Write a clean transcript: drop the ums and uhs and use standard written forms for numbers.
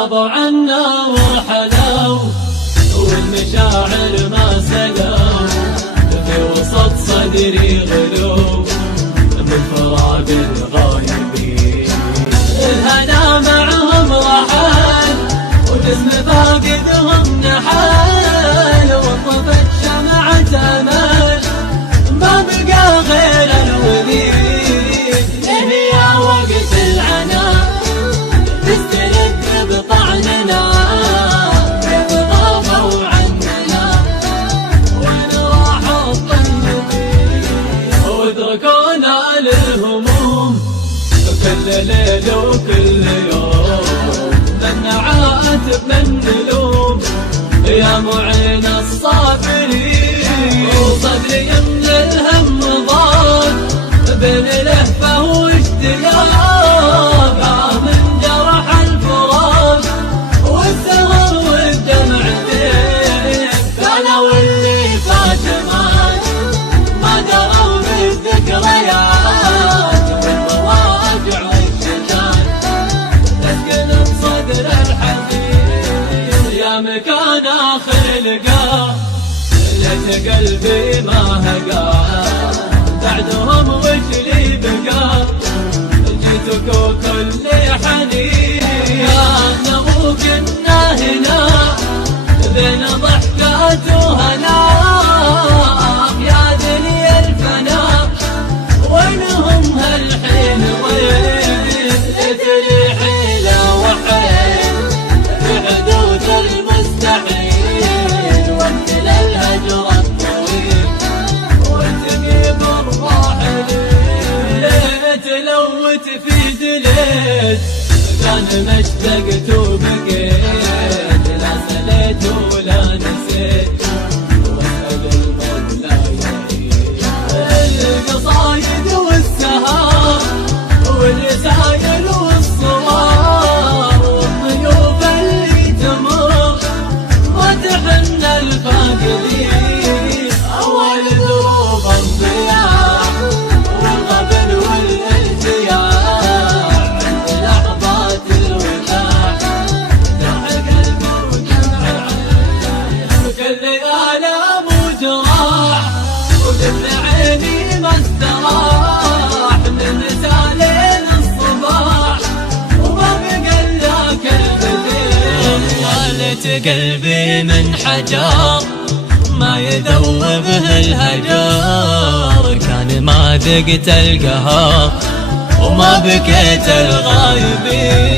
غابوا عنا ورحلوا والمشاعر ما سلوا في وسط صدري غلو من فراق الغايبين. الهنا معهم رحل والجسم فاقدهم نحل وطفت شمعة امل ما بقى غير الوليد. هي وقت العنا تسترد بطعننا كيف غابوا عننا وين راحوا الطيبين واتركونا للهموم كل ليل وكل يوم لنا عاتب من نلوم يا معين الصابرين. وصدري من الهم ضاق بين لهفة واشتياق من جرح الفراق والسهر والدمع ذيب. كانوا اللي فات ما دروا بالذكريات والمواجع والشتات تسكن بصدر الحزين. يا مكان آخر لقاه ليت قلبي ما هقى بعدهم وش لي بقى جيتك وكل حنين. أنه كنا هنا بين ضحكات وهنا يا دنيا الفنا وينهم هالحين وين تدري حيلة وحيل في حدود المستحيل وانت للهجر الطويل وتقيب الراحلين. ليت لوت في دليت كان مشتقت وبقيت لا سليت ولا نسيت واسأل المولى يعين. القصايد والسهر والرسايل والصور والضيوف اللي تمر ما تحن الفاقدين. أول ذروب الضياع والغبن والالتياع عند لحظات الوداع جرح القلب ودمع العين. وكل آلام وجراح ودمع عيني ما استراح من سالين الصباح وما بقى الا كلمتين. قالت قلبي من حجر ما يذوبه الهجر كان ما ذقت القهر وما بكيت الغايبين.